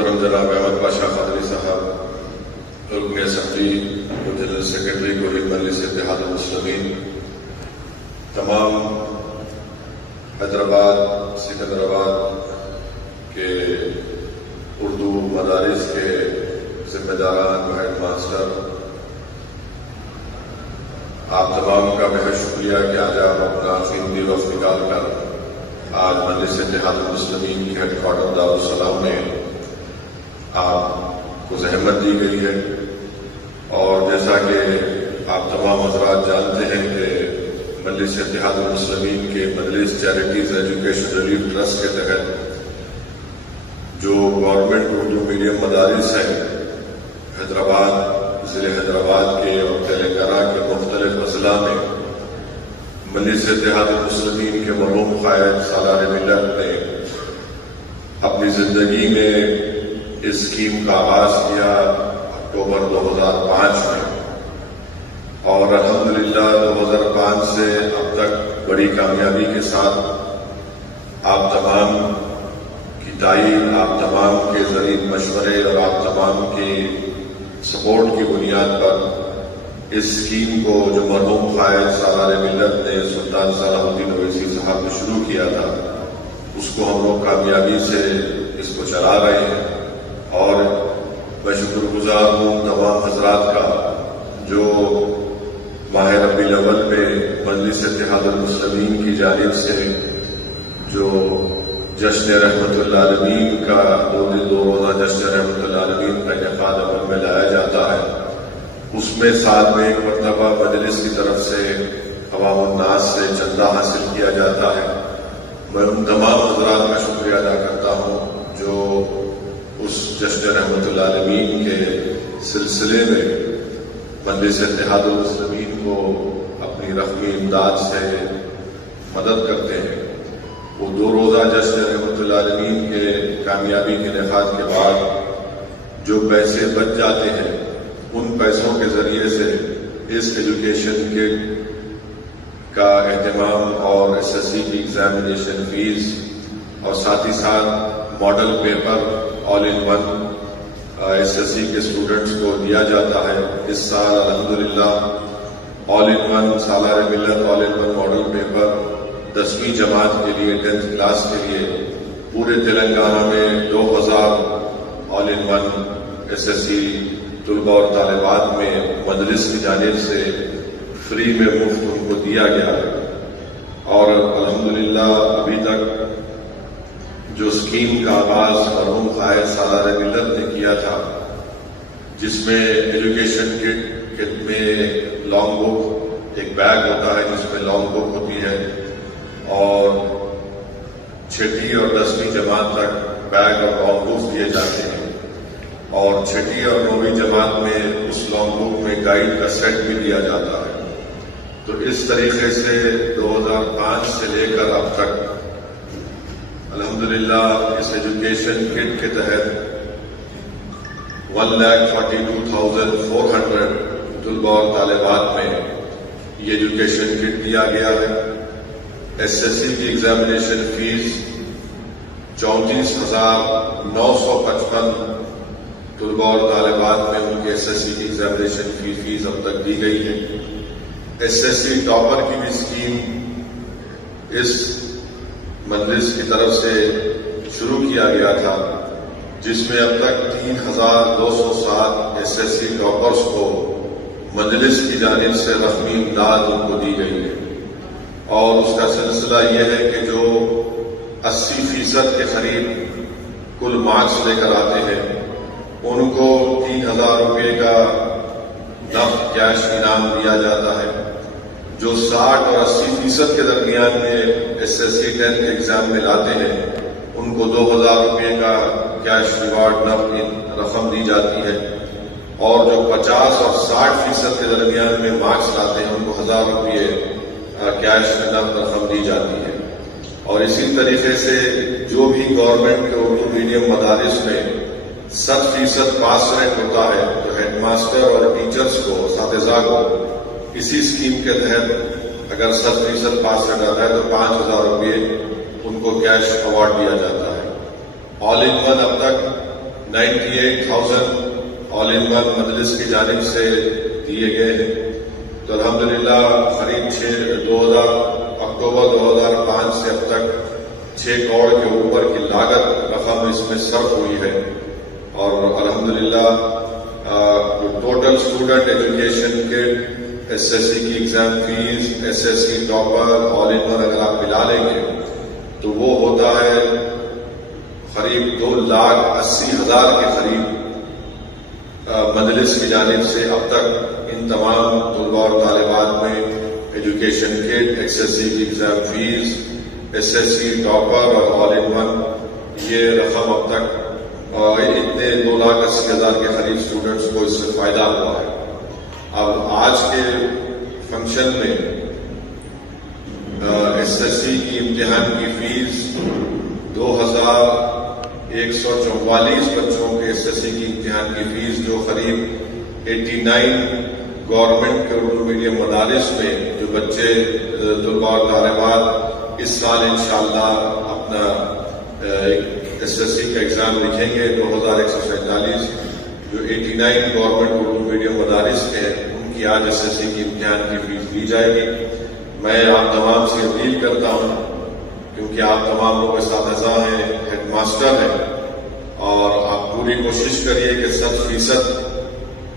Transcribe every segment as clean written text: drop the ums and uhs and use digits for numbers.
محترم جناب احمد پاشا قادری صاحب، رکن اسمبلی اور جنرل سیکرٹری توحید مجلس اتحاد المسلمین، تمام حیدرآباد سکندرآباد کے اردو مدارس کے ذمہ داران و ہیڈ ماسٹر، آپ تمام کا بہت شکریہ کہ آج آپ اپنا قیمتی وقت نکال کر آج مجلس اتحاد المسلمین کی ہیڈ کوارٹر دارالسلام میں آپ کو زحمت دی گئی ہے۔ اور جیسا کہ آپ تمام حضرات جانتے ہیں کہ مجلس اتحاد المسلمین کے مجلس چیریٹیز ایجوکیشن ریلیف ٹرسٹ کے تحت جو گورنمنٹ اردو میڈیم مدارس ہیں حیدرآباد، ضلع حیدرآباد کے اور تلنگانہ کے مختلف اضلاع میں، مجلس اتحاد المسلمین کے مرحوم قائد سالار ملت نے اپنی زندگی میں اس اسکیم کا آغاز کیا اکتوبر 2005 میں، اور الحمدللہ 2005 سے اب تک بڑی کامیابی کے ساتھ آپ تمام کی تائید، آپ تمام کے ذریعے مشورے اور آپ تمام کی سپورٹ کی بنیاد پر اس اسکیم کو جو مرحوم قائد سالار ملت نے سلطان صلاح الدین اویسی صاحب نے شروع کیا تھا، اس کو ہم لوگ کامیابی سے اس کو چلا رہے ہیں۔ اور میں شکر گزار ہوں تمام حضرات کا جو ماہ ربیع الاول میں مجلس اتحاد المسلمین کی جانب سے جو جشن رحمت اللہ العالمین کا دو روزہ جشن رحمت اللہ العالمین کا انعقاد عمل میں لایا جاتا ہے، اس میں سال میں ایک مرتبہ مجلس کی طرف سے عوام الناس سے چندہ حاصل کیا جاتا ہے۔ میں ان تمام حضرات کا شکریہ ادا کرتا ہوں جو اس جشن رحمت اللہ العالمین کے سلسلے میں مجلس اتحاد المسلمین کو اپنی رقمی امداد سے مدد کرتے ہیں۔ وہ دو روزہ جشن رحمت اللہ العالمین کے کامیابی کے انعقاد کے بعد جو پیسے بچ جاتے ہیں، ان پیسوں کے ذریعے سے اس ایجوکیشن کٹ کا اہتمام اور SSC کی ایگزامینیشن فیس اور ساتھ ہی ساتھ model paper all in one SSC کے اسٹوڈنٹس کو دیا جاتا ہے۔ اس سال الحمدللہ آل ان ون سالار ملت آل ان ون ماڈل پیپر 10ویں جماعت کے لیے 10th کلاس کے لیے پورے تلنگانہ میں 2000 آل ان ون SSC طلباء اور طالبات میں مجلس کی جانب سے فری میں مفت ان کو دیا گیا ہے۔ اور الحمدللہ ابھی تک جو اسکیم کا آغاز مرحوم قائد سالار ملت نے کیا تھا، جس میں ایجوکیشن کٹ میں لانگ بک ایک بیگ ہوتا ہے جس میں لانگ بک ہوتی ہے، اور 6ٹھی اور 10ویں جماعت تک بیگ اور لانگ بک دیے جاتے ہیں، اور 6ٹھی اور 9ویں جماعت میں اس لانگ بک میں گائیڈ کا سیٹ بھی دیا جاتا ہے۔ تو اس طریقے سے 2005 سے لے کر اب تک الحمدللہ اس ایجوکیشن کٹ کے تحت 1,42,400 طلباء اور طالبات میں یہ ایجوکیشن کٹ دیا گیا ہے۔ SSC کی ایگزامینیشن فیس 34,955 طلباء اور طالبات میں ان کے SSC کی ایگزامینیشن کی فیس اب تک دی گئی ہے۔ SSC ٹاپر کی بھی اسکیم اس مجلس کی طرف سے شروع کیا گیا تھا، جس میں اب تک 3,207 SSC ٹاپرز کو مجلس کی جانب سے رقمی امداد ان کو دی گئی ہے۔ اور اس کا سلسلہ یہ ہے کہ جو 80% کے قریب کل مارکس لے کر آتے ہیں، ان کو 3,000 روپے کا نقد کیش انعام دیا جاتا ہے۔ جو 60 اور 80% کے درمیان میں SSC 10th ایگزام میں لاتے ہیں، ان کو 2,000 روپے کا کیش ریوارڈ نقد رقم دی جاتی ہے، اور جو 50 اور 60% کے درمیان میں مارکس لاتے ہیں، ان کو 1,000 روپے کیش نقد رقم دی جاتی ہے۔ اور اسی طریقے سے جو بھی گورنمنٹ کے اردو میڈیم مدارس میں 100% پاس ریٹ ہوتا ہے، تو ہیڈ ماسٹر اور ٹیچرز کو، اساتذہ کو اسی اسکیم کے تحت اگر 100% پاس ریٹ آتا ہے تو 5,000 روپے ان کو کیش ایوارڈ دیا جاتا ہے۔ آل ان ون اب تک 98,000 آل ان ون مجلس کی جانب سے دیے گئے ہیں. تو الحمدللہ قریب اکتوبر 2005 سے اب تک 6 کروڑ کے اوپر کی لاگت رقم اس میں صرف ہوئی ہے. اور الحمدللہ ٹوٹل اسٹوڈنٹ ایجوکیشن کے SSC کی exam fees, SSC topper, all in one اگر آپ ملا لیں گے تو وہ ہوتا ہے قریب 2,80,000 کے قریب مجلس کی جانب سے اب تک ان تمام طلباء اور طالبات میں ایجوکیشن کٹ, SSC کی ایگزام فیس, SSC ٹاپر اور آل ان ون یہ رقم اب تک اتنے 2,80,000 کے قریب اسٹوڈنٹس کو اس سے فائدہ ہوا ہے. اب آج کے فنکشن میں SSC کی امتحان کی فیس 2,144 بچوں کے SSC کی امتحان کی فیس جو قریب 89 گورنمنٹ کے اردو میڈیم مدارس میں جو بچے طلباء اور طالبات اس سال انشاءاللہ اپنا SSC کا ایگزام لکھیں گے 2,147 جو 89 گورنمنٹ اردو میڈیم مدارس کے ہیں ان کی آج SSC کی امتحان کی فیس دی جائے گی. میں آپ تمام سے اپیل کرتا ہوں کیونکہ آپ تمام لوگ اساتذہ ہیں, ہیڈ ماسٹر ہیں, اور آپ پوری کوشش کریے کہ 100%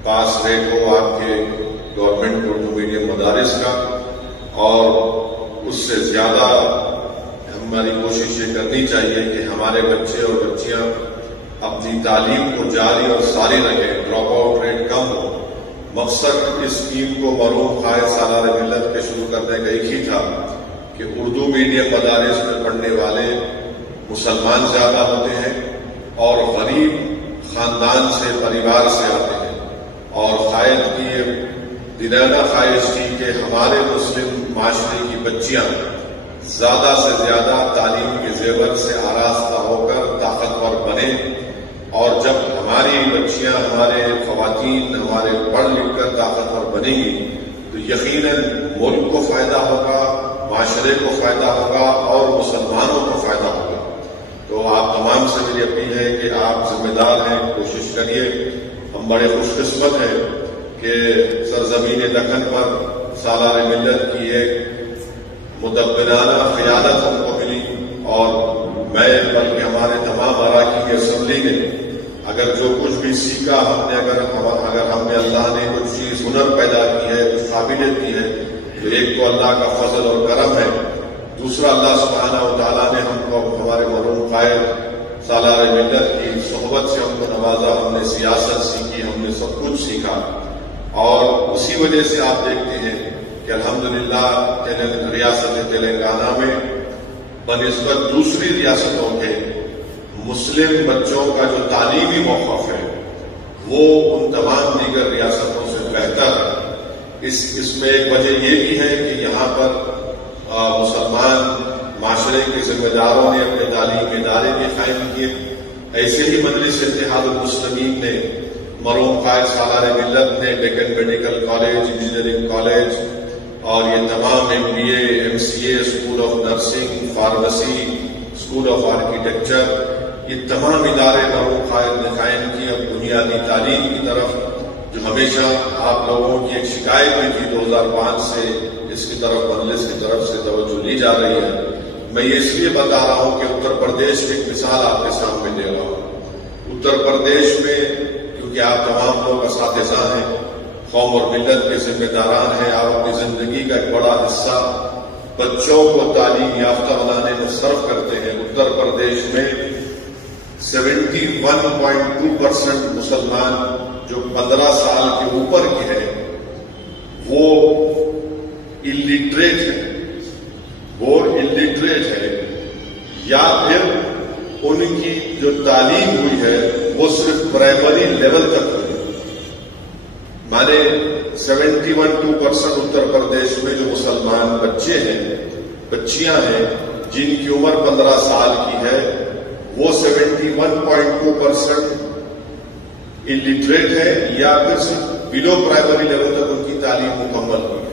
پاس ریٹ ہو آپ کے گورنمنٹ اردو میڈیم مدارس کا, اور اس سے زیادہ ہماری کوشش یہ کرنی چاہیے کہ ہمارے بچے اور بچیاں اپنی تعلیم کو جاری اور ساری رکھیں, ڈراپ آؤٹ ریٹ کم ہو. مقصد اس اسکیم کو مرحوم قائد سالار ملت کے شروع کرنے کا ایک ہی تھا کہ اردو میڈیم مدارس میں پڑھنے والے مسلمان زیادہ ہوتے ہیں اور غریب خاندان سے, پریوار سے آتے ہیں, اور قائد کی دلانہ خواہش تھی کہ ہمارے مسلم معاشرے کی بچیاں زیادہ سے زیادہ تعلیم کے زیور سے آراستہ ہو کر طاقتور بنیں, اور جب ہماری بچیاں, ہمارے خواتین ہمارے پڑھ لکھ کر طاقتور بنیں گی تو یقیناً ملک کو فائدہ ہوگا, معاشرے کو فائدہ ہوگا اور مسلمانوں کو فائدہ ہوگا. تو آپ تمام سے میری اپیل ہے کہ آپ ذمہ دار ہیں, کوشش کریے. ہم بڑے خوش قسمت ہیں کہ سرزمین دکن پر سالار ملت کی ایک مدبرانہ قیادت ہم کو ملی, اور میں بلکہ ہمارے تمام اراکین اسمبلی نے اگر جو کچھ بھی سیکھا ہم نے, اگر ہم نے اللہ نے کچھ چیز ہنر پیدا کی ہے, کچھ قابلیت کی ہے, تو ایک تو اللہ کا فضل اور کرم ہے, دوسرا اللہ سبحانہ و تعالیٰ نے ہم کو ہمارے مرحوم قائد سالار ملت کی صحبت سے ہم کو نوازا. ہم نے سیاست سیکھی, ہم نے سب کچھ سیکھا, اور اسی وجہ سے آپ دیکھتے ہیں کہ الحمدللہ ریاست تلنگانہ میں بنسبت دوسری ریاستوں کے مسلم بچوں کا جو تعلیمی موقف ہے وہ ان تمام دیگر ریاستوں سے بہتر ہے. اس میں ایک وجہ یہ بھی ہے کہ یہاں پر مسلمان معاشرے کے ذمہ داروں نے اپنے تعلیمی ادارے بھی قائم کیے. ایسے ہی مجلس اتحاد المسلمین نے, مرحوم قائد سالار ملت نے Deccan medical college, engineering college, اور یہ تمام MBA, MCA, school of nursing, pharmacy, school of architecture, یہ تمام ادارے مرحوم قائد نے قائم کی. اب بنیادی تعلیم کی طرف جو ہمیشہ آپ لوگوں کی ایک شکایت میں تھی 2005 سے, اس کی طرف مجلس کی طرف سے توجہ لی جا رہی ہے. میں یہ اس لیے بتا رہا ہوں کہ اتر پردیش کی ایک مثال آپ کے سامنے دے رہا ہوں. اتر پردیش میں کیونکہ آپ تمام لوگ اساتذہ ہیں, قوم اور ملت کے ذمہ داران ہیں, آپ اپنی زندگی کا ایک بڑا حصہ بچوں کو تعلیم یافتہ بنانے میں صرف کرتے ہیں. اتر پردیش میں 71.2% مسلمان جو 15 سال کے اوپر کے ہیں وہ الٹریٹ ہے, یا پھر ان کی جو تعلیم ہوئی ہے وہ صرف پرائمری لیول تک ہوئی. مانے 71.2% اتر پردیش میں جو مسلمان بچے ہیں, بچیاں ہیں جن کی عمر 15 سال کی ہے, وہ 71.2% الٹریٹ ہے یا پھر صرف بلو پرائمری لیول تک ان کی تعلیم مکمل ہوئی ہے.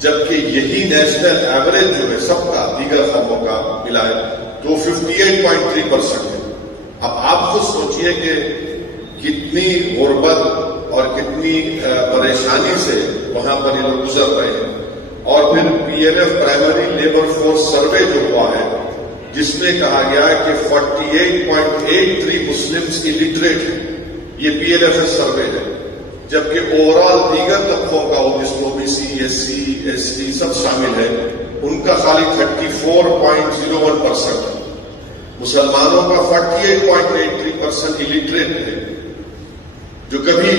جبکہ یہی نیشنل ایوریج جو ہے سب کا دیگر قوموں کا ملا ہے تو 58.3% ہے. اب آپ خود سوچیے سوچیے کہ کتنی غربت اور کتنی پریشانی سے وہاں پر یہ لوگ گزر رہے ہیں. اور پھر PLF primary labour force survey جو ہوا ہے جس میں کہا گیا ہے کہ 48.83 مسلمز الٹریٹ ہیں. یہ PLFS سروے ہے، جبکہ اوورال دیگر طبقوں کا جس میں OBC SC ST سب شامل ہے ان کا خالی 34.01% ہے. مسلمانوں کا 48.83% الٹریٹ ہے جو کبھی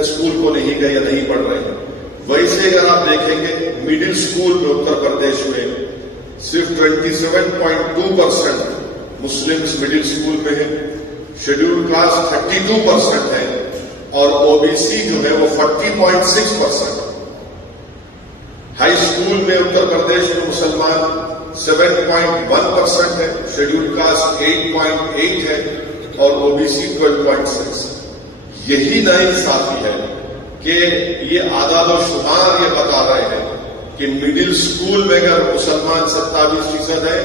اسکول کو نہیں گئے یا نہیں پڑھ رہے ہیں. ویسے اگر آپ دیکھیں گے مڈل اسکول میں اتر پردیش میں صرف 27.2% مسلمز مڈل اسکول میں ہیں. شیڈول کلاس 32% ہے اور OBC جو ہے وہ 40.6%. ہائی اسکول میں اتر پردیش میں مسلمان 7.1% ہے، شیڈول کاسٹ 8.8 ہے اور OBC 12.6. یہی ناانصافی ہے کہ یہ اعداد و شمار یہ بتا رہے ہیں کہ مڈل اسکول میں اگر مسلمان 27% ہے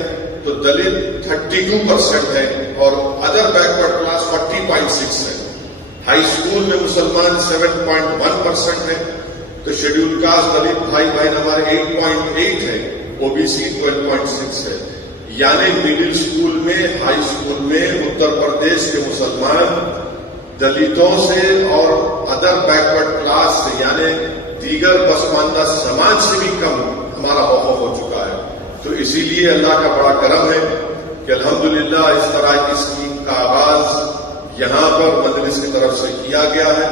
تو دلت 32% ہے اور ادر بیکورڈ کلاس 40.6 ہے. ہائی اسکول میں مسلمان 7.1% ہے تو شیڈول کاسٹ دلت بھائی ہمارے 8.8 ہے، OBC 12.6 ہے. یعنی مڈل اسکول میں ہائی اسکول میں اتر پردیش کے مسلمان دلتوں سے اور ادر بیکورڈ کلاس سے یعنی دیگر پسماندہ سماج سے بھی کم ہمارا موقف ہو چکا ہے. تو اسی لیے اللہ کا بڑا کرم ہے کہ الحمدللہ اس طرح کی اسکیم کا آغاز یہاں پر مجلس کی طرف سے کیا گیا ہے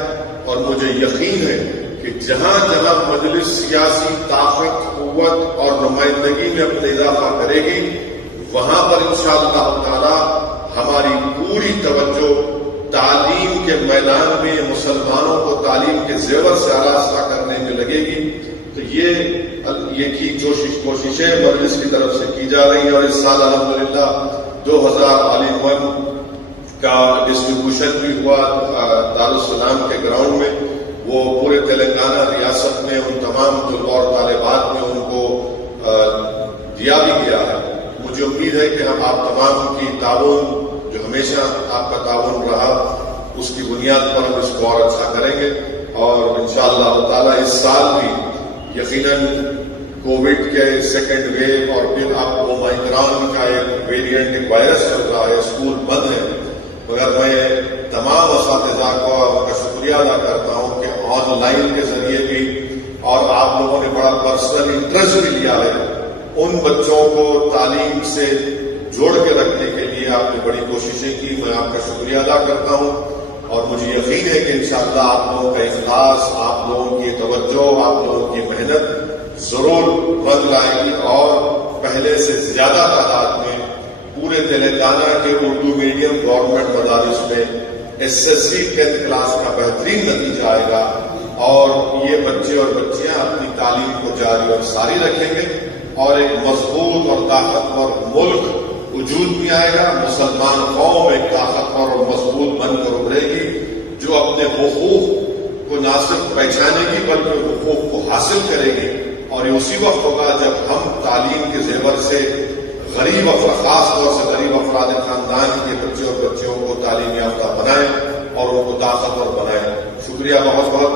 اور مجھے یقین ہے کہ جہاں جہاں مجلس سیاسی طاقت قوت اور نمائندگی میں اپنا اضافہ کرے گی وہاں پر انشاءاللہ تعالی ہماری پوری توجہ تعلیم کے میدان میں مسلمانوں کو تعلیم کے زیور سے آراستہ کرنے میں لگے گی. تو یہ کی کوششیں مجلس کی طرف سے کی جا رہی ہیں اور اس سال الحمدللہ 2000 عالم کا ڈسٹریبیوشن بھی ہوا دارالسلام کے گراؤنڈ میں. وہ پورے تلنگانہ ریاست میں ان تمام طلباء اور طالبات میں ان کو دیا بھی گیا ہے. مجھے امید ہے کہ ہم آپ تمام کی تعاون جو ہمیشہ آپ کا تعاون رہا اس کی بنیاد پر ہم اس کو اور اچھا کریں گے اور انشاءاللہ تعالی اس سال بھی یقیناً کووڈ کے سیکنڈ ویو اور پھر آپ اومیکرون کا ایک ویریئنٹ ایک وائرس چل رہا ہے، اسکول بند ہے، مگر میں تمام اساتذہ کو کا شکریہ ادا کرتا ہوں کہ آن لائن کے ذریعے بھی اور آپ لوگوں نے بڑا پرسنل انٹرسٹ بھی لیا ہے ان بچوں کو تعلیم سے جوڑ کے رکھنے کے لیے آپ نے بڑی کوششیں کی. میں آپ کا شکریہ ادا کرتا ہوں اور مجھے یقین ہے کہ انشاءاللہ آپ لوگوں کا اخلاص، آپ لوگوں کی توجہ، آپ لوگوں کی محنت ضرور رنگ لائے گی اور پہلے سے زیادہ تعداد میں پورے تلنگانہ کے اردو میڈیم گورنمنٹ مدارس میں SSC 10th کلاس کا بہترین نتیجہ آئے گا اور یہ بچے اور بچیاں اپنی تعلیم کو جاری اور ساری رکھیں گے اور ایک مضبوط اور طاقتور ملک وجود میں آئے گا. مسلمان قوم ایک طاقتور اور مضبوط بن کر ابھرے گی جو اپنے حقوق کو نہ صرف پہچانے گی بلکہ حقوق کو حاصل کرے گی. اور یہ اسی وقت ہوگا جب ہم تعلیم کے زیور سے غریب خاص طور سے غریب افراد خاندان کے بچے اور بچیوں کو تعلیم یافتہ بنائیں اور ان کو طاقتور بنائیں. شکریہ بہت بہت.